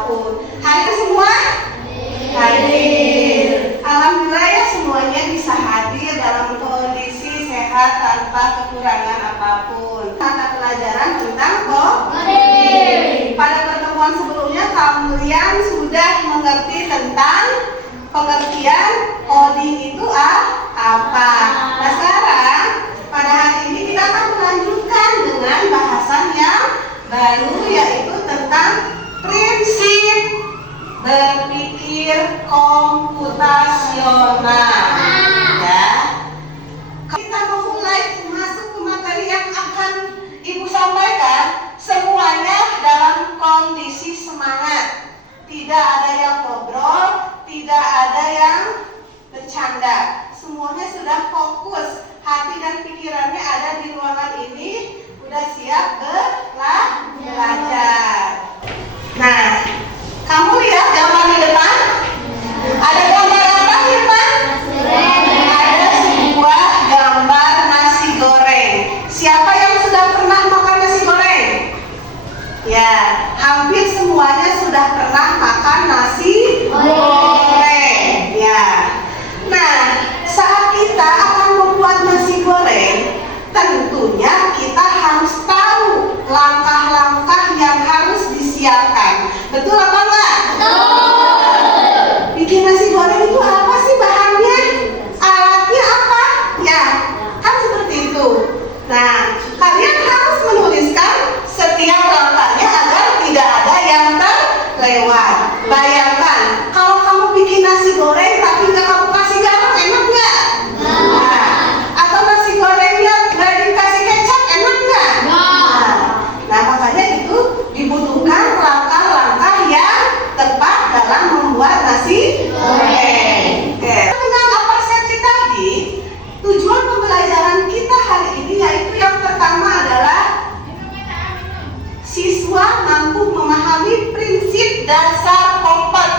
apapun. Hadir semua? Hadir. Alhamdulillah ya, semuanya bisa hadir dalam kondisi sehat tanpa kekurangan apapun. Mata pelajaran tentang coding. Pada pertemuan sebelumnya kalian sudah mengerti tentang pengertian coding itu apa. Nah sekarang pada hari ini kita akan melanjutkan dengan bahasan yang baru, yaitu tentang prinsip berpikir komputasional. Ya. Kita memulai masuk ke materi yang akan Ibu sampaikan, semuanya dalam kondisi semangat. Tidak ada yang ngobrol, tidak ada yang bercanda. Semuanya sudah fokus, hati dan pikirannya ada di ruangan ini, sudah siap belajar. Nah, kamu lihat gambar di depan? Ada gambar apa di depan? Ada sebuah gambar nasi goreng. Siapa yang sudah pernah makan nasi goreng? Ya, hampir semuanya sudah pernah makan nasi goreng. Ya. Nah, saat kita akan membuat nasi goreng, tentunya kita harus tahu langkah-langkah yang harus disiapkan. Betul apa enggak? Betul. Bikin nasi goreng itu apa sih bahannya? Alatnya apa? Ya, kan seperti itu. Nah, kalian harus menuliskan setiap langkahnya agar tidak ada yang terlewat. Bayangkan, kalau kamu bikin nasi goreng tapi nggak kamu kasih garam, enak nggak? Atau nasi gorengnya nggak dikasih kecap, enak nggak? Nah, makanya itu dibutuhkan langkah-langkah yang tepat dalam membuat nasi goreng. Dengan persepsi tadi, tujuan pembelajaran kita hari ini yaitu yang pertama adalah siswa mampu memahami prinsip dasar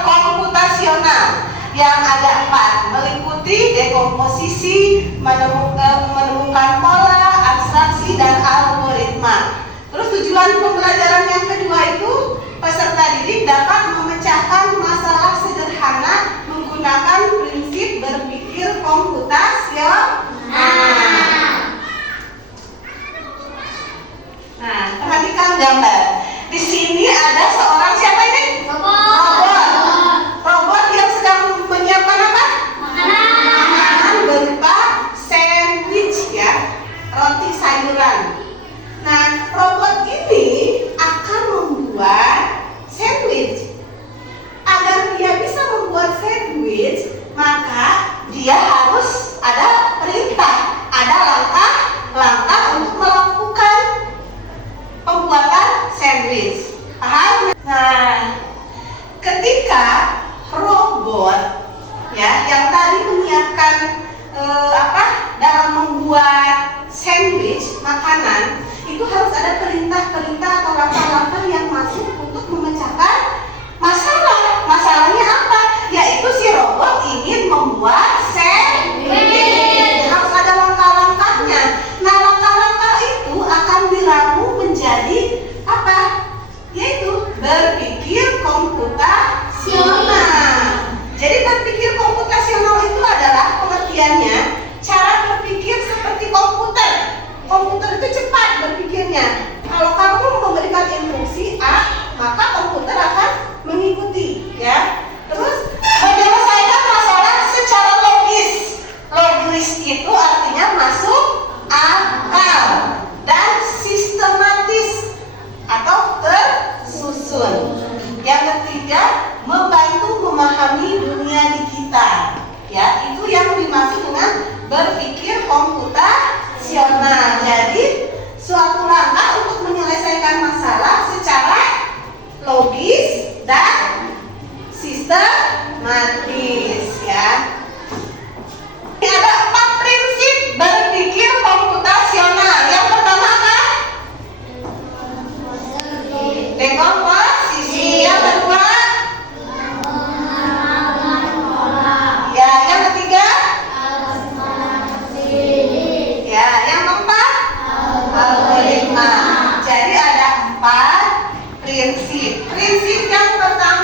komputasional yang ada 4, meliputi dekomposisi, menemukan pola, abstraksi, dan algoritma. Terus tujuan pembelajaran yang kedua itu peserta didik dapat memecahkan masalah sederhana menggunakan prinsip berpikir komputasional. Nah, perhatikan gambar. Di sini ada seorang, siapa ini? Robot yang sedang menyiapkan apa? Makanan berupa sandwich ya, roti sayuran. Nah, robot ini akan membuat sandwich. Agar dia bisa membuat sandwich, maka dia harus ada perintah, ada langkah-langkah untuk melakukan pembuatan sandwich. Paham? Nah, ketika robot ya yang tadi menyiapkan dalam membuat sandwich makanan, itu harus ada perintah-perintah atau langkah-langkah yang masuk untuk memecahkan masalah. Masalahnya apa? Yaitu si robot ingin membuat sandwich. Harus ada langkah-langkahnya. Nah, langkah-langkah itu akan diramu menjadi apa? Yaitu berpikir komputasional. Jadi berpikir komputasional itu adalah pengertiannya cara berpikir seperti komputer. Komputer itu cepat berpikirnya. Kalau kamu memberikan instruksi A, maka komputer akan mengikuti, ya. Terus menyelesaikan masalah secara logis. Logis itu artinya masuk akal dan sistematis atau tersusun. Yang ketiga, membantu memahami dunia di kita. Ya, itu yang dimaksud dengan berpikir komputasional. Jadi, suatu langkah untuk menyelesaikan masalah secara logis dan sistematis, ya. Ini ada 4 prinsip berpikir komputasional. Yang pertama apa? Dekomposisi. Yang kedua? Ya, yang ketiga? Ya, yang keempat? Algoritma. Jadi ada 4 prinsip. Prinsip yang pertama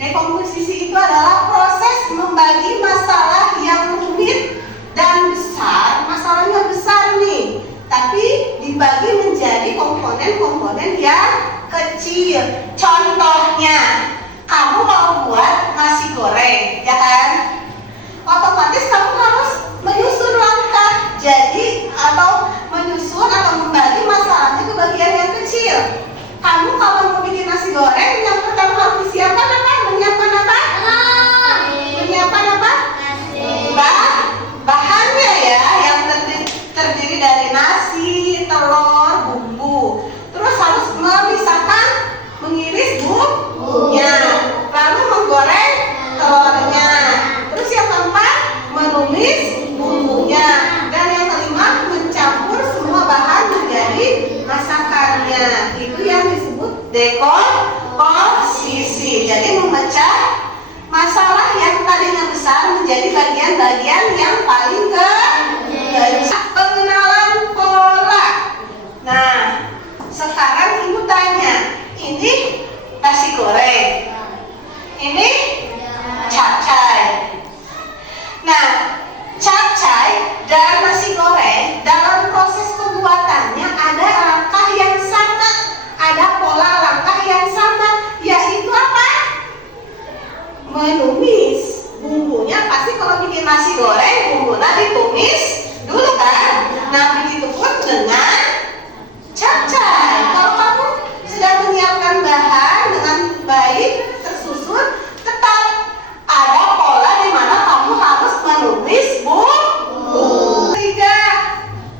Dekomposisi itu adalah proses membagi masalah yang rumit dan besar. Masalahnya besar nih, tapi dibagi menjadi komponen-komponen yang kecil. Contohnya, kamu mau buat nasi goreng, ya kan? Otomatis kamu harus menyusun langkah. Jadi, atau menyusun atau membagi masalahnya ke bagian yang kecil. Kamu kalau mau bikin nasi goreng, yang pertama harus disiapkan apa? Menyiapkan apa? Menyiapkan apa? Bahannya ya, yang terdiri dari nasi, telur, bumbu. Terus harus memisahkan, mengiris bumbunya, lalu menggoreng telurnya. Terus yang keempat, menumis bumbunya. Dan yang kelima, mencampur semua bahan menjadi masakannya. Itu yang disebut dekomposisi. Jadi memecah masalah yang tadinya besar menjadi bagian-bagian yang paling kecil. Pengenalan pola. Nah, sekarang ibu tanya, ini nasi goreng, ini capcay. Nah, capcay dan nasi goreng dalam proses pembuatannya ada langkah yang sama, ada pola langkah yang sama, yaitu apa? Menumis bumbunya. Pasti kalau bikin nasi goreng bumbunya ditumis dulu kan. Nah, begitu pun dengan capcay. Kalau kamu sudah menyiapkan bahan dengan baik, tersusun, tetap ada pola di mana kamu harus menumis bumbu. Ketiga,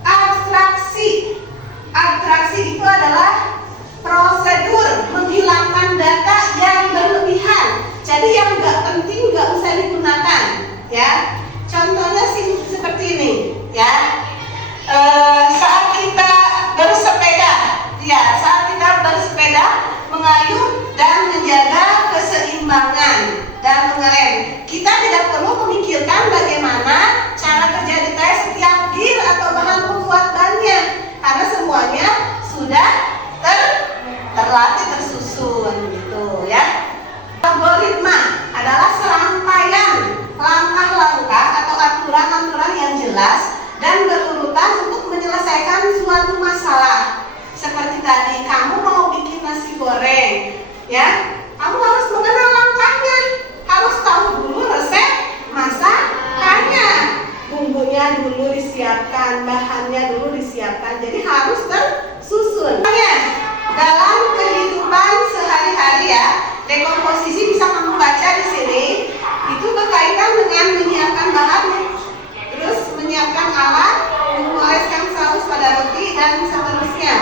abstraksi. Abstraksi itu adalah prosedur menghilangkan data yang berlebihan. Jadi yang nggak penting nggak usah digunakan, ya. Contohnya seperti ini, ya. Saat kita bersepeda, ya, saat kita bersepeda, mengayuh dan menjaga keseimbangan dan mengerem, kita tidak perlu memikirkan bagaimana cara kerja detail setiap gear atau bahan pembuat bannya, karena semuanya sudah terlatih, tersusun, gitu, ya. Algoritma adalah serangkaian langkah-langkah atau aturan-aturan yang jelas dan berurutan untuk menyelesaikan suatu masalah. Seperti tadi, kamu mau bikin nasi goreng, ya, kamu harus mengenal langkahnya, harus tahu dulu resep masakannya, bumbunya dulu disiapkan, bahannya dulu disiapkan, jadi harus tersusun. Dalam kehidupan sehari-hari, ya, dekomposisi bisa kamu baca di sini, itu berkaitan dengan menyiapkan bahan, terus menyiapkan alat, mengoleskan saus pada roti, dan seterusnya.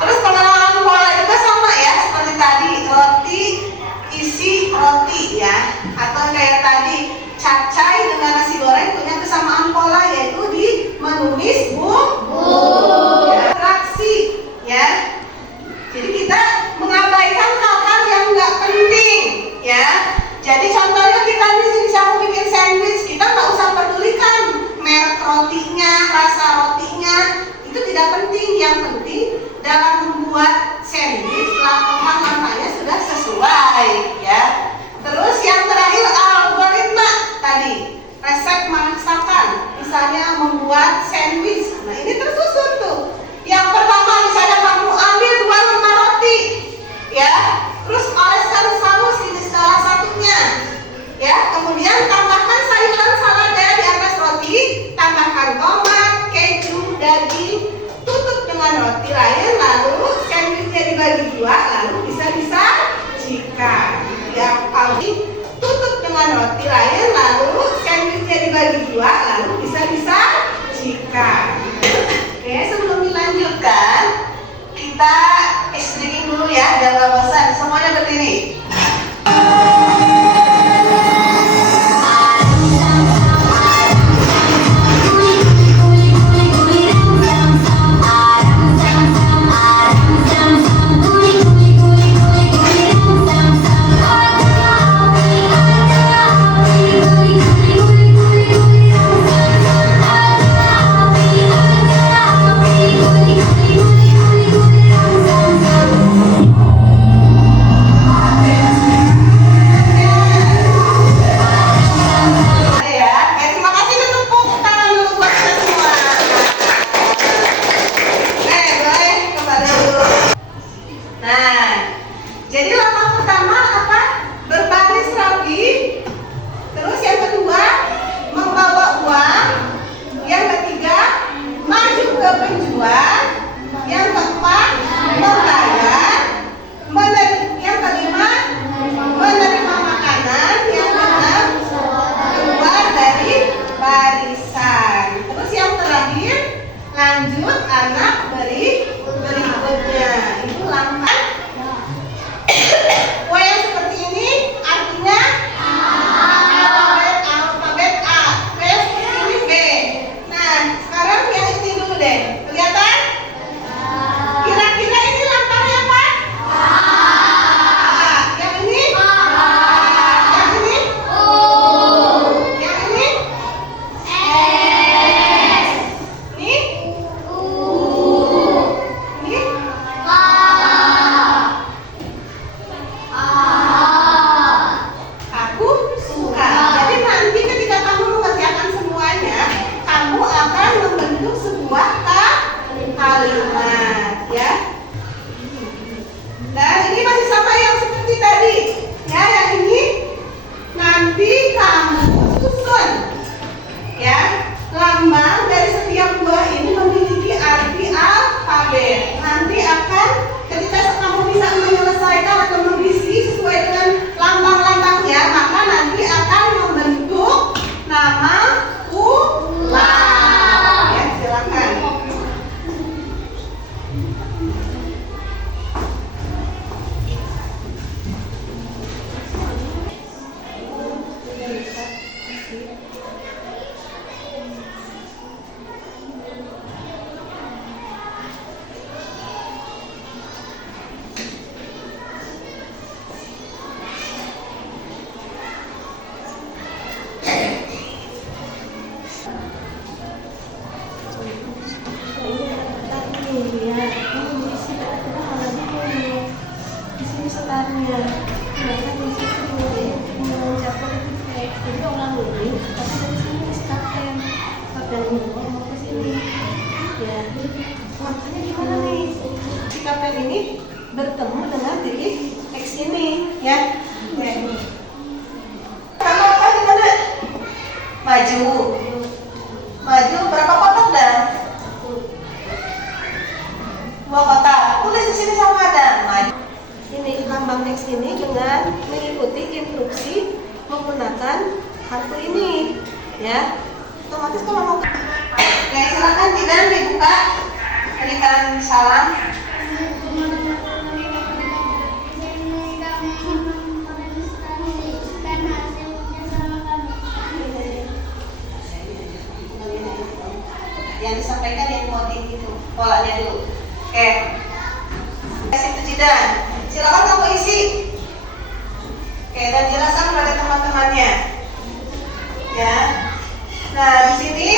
Terus pengenalan pola juga sama, ya, seperti tadi, roti, isi roti, ya, atau kayak tadi capcay dengan nasi goreng punya kesamaan pola, yaitu di menumis bumbu, ya, atraksi, ya. Jadi kita mengabaikan hal-hal yang nggak penting, ya. Jadi contohnya kita bisa mau bikin sandwich, kita nggak usah pedulikan merek rotinya, rasa rotinya, itu tidak penting. Yang penting dalam membuat sandwich langkah-langkahnya sudah sesuai, ya. Terus yang terakhir, algoritma tadi, resep masakan, misalnya membuat sandwich. Nah, ini tersusun tuh. Yang pertama misalnya kamu ambil 2 lembar roti, ya, terus oleskan saus di salah satunya, ya, kemudian tambahkan sayuran salada di atas roti, tambahkan tomat, keju, daging, tutup dengan roti lain, lalu sandwichnya dibagi 2, lalu bisa disajikan. Yang paling tutup dengan roti lain, lalu sandwichnya dibagi 2, lalu bisa disajikan. Oke, sebelum dilanjutkan, kita stretching dulu, ya, biar gak bosan. Semuanya berdiri. juga penjual, yang keempat membayar, yang kelima menerima makanan, yang keenam keluar dari barisan. Terus yang terakhir lanjut anak berikutnya. Itu langkah. Kue yang seperti ini artinya alfabet A. Kue yang seperti ini B. Nah, sekarang yang ini dulu deh. Kelihatan? Kira-kira ini langkahnya apa? A. Yang ini? A. Yang ini? U. Yang ini? S. Ini? U. Ini? A. Aku suka. Jadi nanti ketika kamu mengerjakan semuanya, kamu akan membentuk sebuah kalimat, ya. Dan ini masih sama yang seperti tadi, ya. Yang ini nanti kamu susun, ya. Lambang dari setiap buah ini memiliki arti alfabet. Nanti akan ketika kamu bisa menyelesaikan atau mengisi sesuai dengan lambang-lambangnya, maka nanti akan membentuk nama ulang. Ya, silakan. Makanya gimana nih? Si kapten ini bertemu dengan titik X ini, ya. Kamu apa gimana? Maju. Maju berapa kotak dah? 2 kotak. Tulis di sini sama ada. Maju. Ini lambang X ini dengan mengikuti instruksi menggunakan kartu ini, ya. Otomatis kalau mau. Ya, silakan tidak dibuka. Berikan salam. Yang disampaikan yang mau itu polanya dulu. Oke. Kasih tujidan. Silakan kamu isi. Oke, dan jelaskan kepada teman-temannya. Ya. Nah, di sini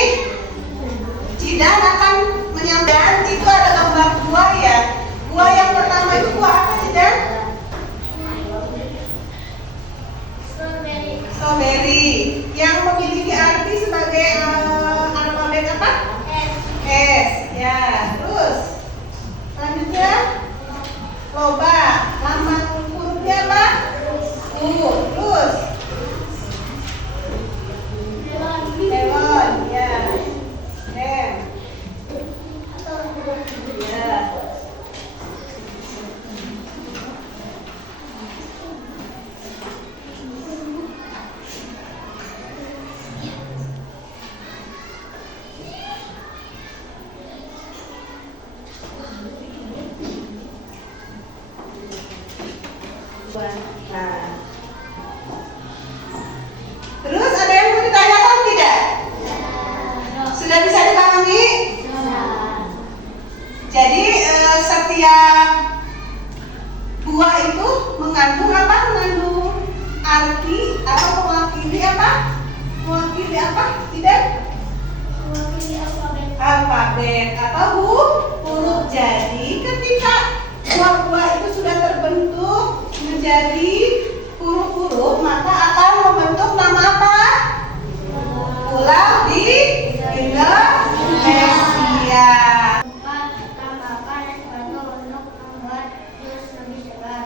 Jidan akan menyampaikan itu ada gambar buah, ya. Buah yang pertama itu buah apa, Jidan? Strawberry. Yang memiliki arti sebagai alfabet apa? S. Ya. Terus selanjutnya loba. Lambang hurufnya apa? U. Terus melon. Ya. M. Ya. Nah. Terus ada yang mau ditanyakan tidak? Sudah bisa dipahami? Jadi setiap buah itu mengandung apa? Mengandung arti atau mewakili apa? Mewakili apa? Tidak? Mewakili Alfabet atau huruf. Jadi ketika buah-buah itu sudah terbentuk menjadi huruf-huruf, maka akan membentuk nama apa? Pulau di Indonesia. Tambahkan sesuatu untuk membuat jus lebih segar.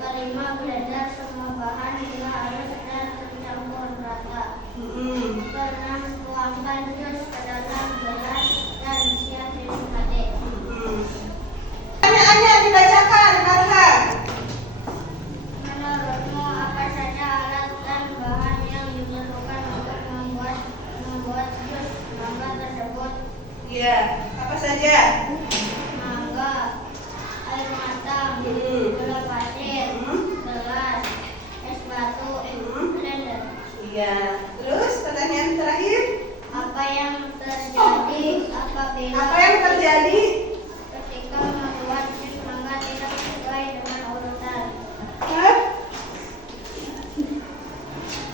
Kelima, belajar semua bahan juga harus tercampur rata. Keenam, tuangkan jus ke dalam gelas dan Iya, apa saja? mangga, air matang, gula pasir, gelas, es batu, blender. Iya. Terus pertanyaan terakhir, Apa yang terjadi apabila apa yang terjadi? ketika membuat jus mangga tidak sesuai dengan urutan? Hah? Jus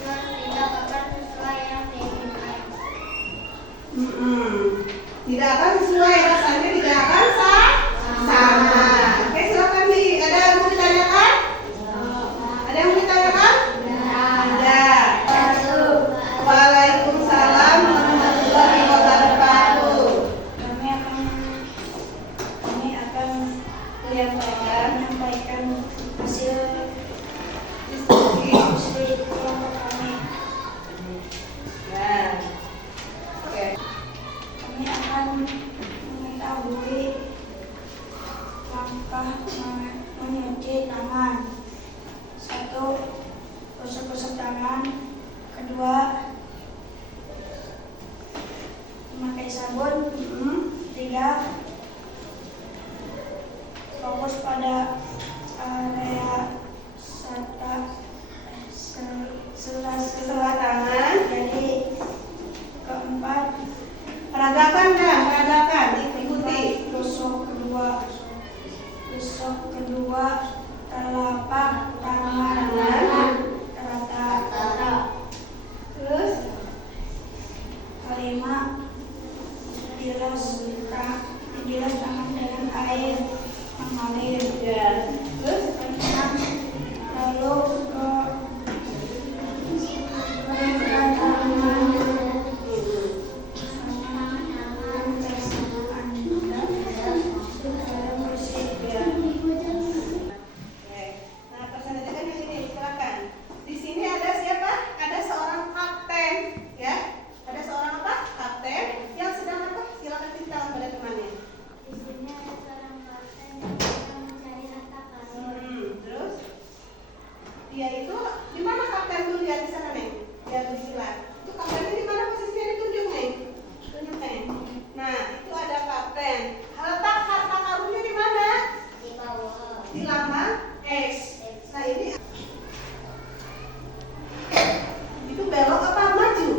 tidak akan sesuai yang diinginkan. Tidak akan sesuai, rasanya tidak akan sama. Oke, silakan ada yang mau ditanyakan? Ada yang mau ditanyakan? Ada. Waalaikumsalam warahmatullahi wabarakatuh. Kami akan menyampaikan hasil diskusi kelompok kami. Ya. Oke. Kami akan mengetahui langkah mencuci tangan. 1. Gosok-gosok tangan. 2. Memakai sabun. 3. Fokus pada area sela tangan. Jadi 4. Peragakan dah, peragakan. Ikuti. Gosok kedua telapak tangan rata. Terus 5. Bilas tangan dengan air mengalir. ya. Terus 6. Lalu merendam tangan Oke. Nah, persenjataan yang ini silakan. Di sini ada siapa? Ada seorang kapten, ya. Ada seorang apa? Kapten yang sedang apa? Silakan ceritakan pada temannya. Di sini ada seorang kapten yang sedang mencari harta karun. Terus dia itu di mana kapten tuh lihat di sana Neng? Lihat di sebelah. Itu kaptennya di mana posisinya ditunjuk Neng? Tunjuk Neng. Nah, itu ada kapten. Letak harta karunnya di mana? Di bawah. Di lambang X. Nah, ini itu belok apa maju?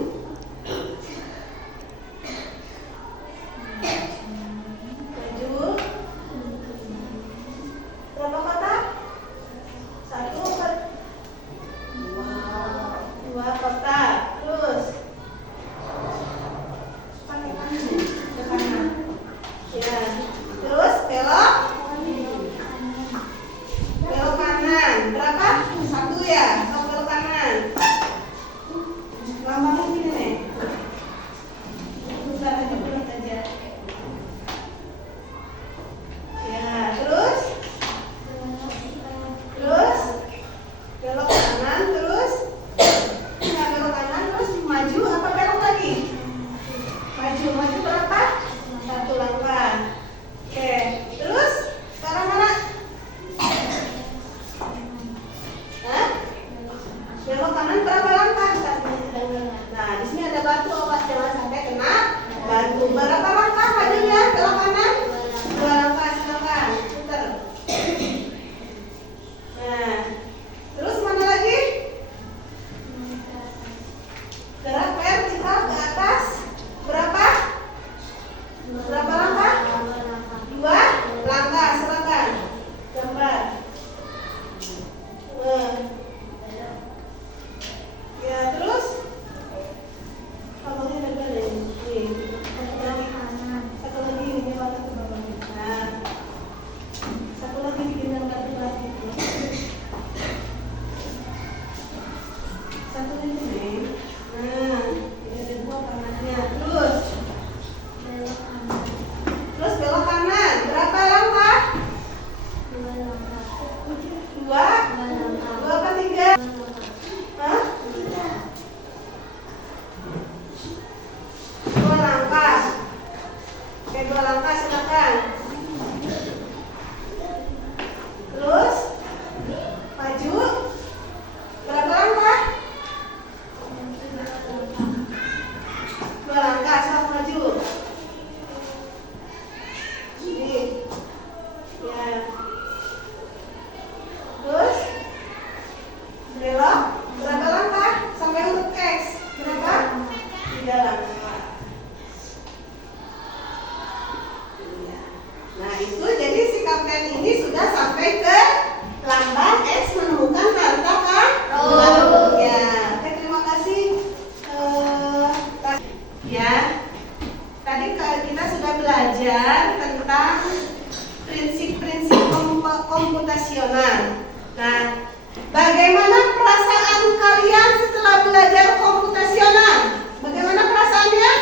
Maju. Berapa kotak? 1 kotak. 2 kotak. Terus pakai kanan ya? Ke kanan. Ya. Terus belok. Belok kanan. Berapa? 1 ya. Oh, belok kanan. Lambangnya gini nih. Bentar aja, bulat aja. Ya, terus belok kanan, terus nah, belok kanan, terus maju apa belok lagi? Maju berapa? 1 langkah. Oke, terus sekarang mana? Hah? Belok kanan berapa langkah? 1. Nah, di sini ada batu, awas jangan sampai kena batu. Berapa langkah majunya? Belok kanan? 2 langkah, silakan. Putar. Nah, terus mana lagi? Gerak vertikal ke atas. Berapa? Berapa langkah? 2 langkah, silakan. Gambar. Ya, terus abangnya ada balik. Nih, satu lagi ini batu ke bawah. Nah, satu lagi bikin gambar ke bawah. Satu lagi nih. Nah, ini ada 2 tangannya. Terus belok kanan. Berapa langkah? 2 apa 3? Hah? 2 langkah. Oke, 2 langkah silakan. Terus maju. Berapa langkah? 2 langkah, silakan maju. itu jadi si kapten ini sudah sampai ke Lambang X menemukan harta karun. Ya, oke, terima kasih. Ya, tadi kita sudah belajar tentang prinsip-prinsip komputasional. Nah, bagaimana perasaan kalian setelah belajar komputasional? Bagaimana perasaannya?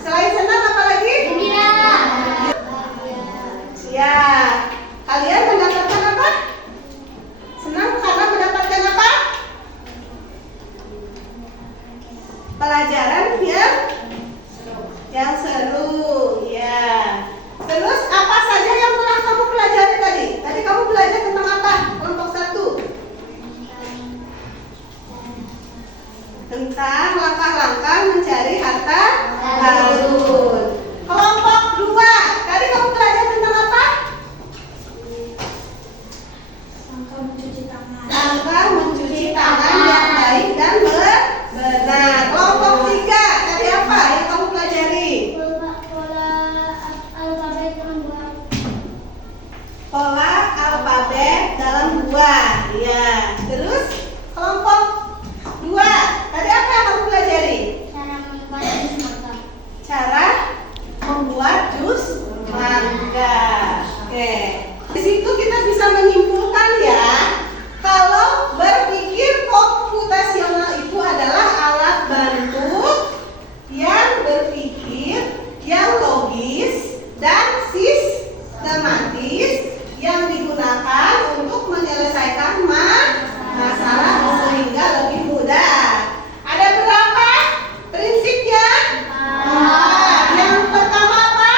Selain senang apa lagi? Ya, kalian mendapatkan apa? Senang karena mendapatkan apa? Pelajaran yang seru, ya. Terus apa saja yang telah kamu pelajari tadi? Tadi kamu belajar tentang apa? Kelompok 1. Tentang langkah-langkah mencari harta karun. Kelompok 2. Tadi kamu belajar tentang apa? Langkah mencuci tangan. Langkah mencuci tangan yang baik dan benar. Kelompok 3. Tadi apa yang kamu pelajari? Pola alfabet dalam buah. Ya. Terus kelompok 2. Tadi apa yang kamu pelajari? Cara membuat jus mangga. Oke. Di situ kita bisa menyimpulkan ya, kalau berpikir komputasional itu adalah alat bantu yang berpikir, yang logis dan sistematis yang digunakan untuk menyelesaikan masalah sehingga lebih mudah. Ada berapa prinsipnya? Yang pertama apa?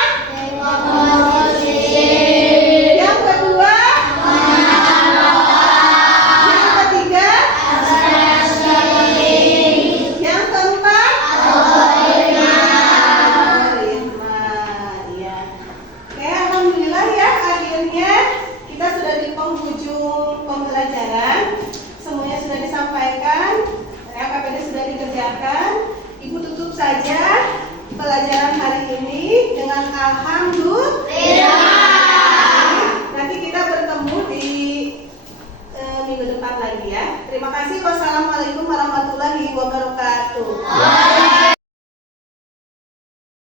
Yang kedua? Yang ketiga? Yang keempat? Ya. Oke, alhamdulillah ya, akhirnya kita sudah di penghujung pembelajaran. Semuanya sudah disampaikan, PPD sudah dikerjakan. Ibu tutup saja pelajaran hari ini dengan alhamdulillah. Nanti kita bertemu di minggu depan lagi ya. Terima kasih. Wassalamualaikum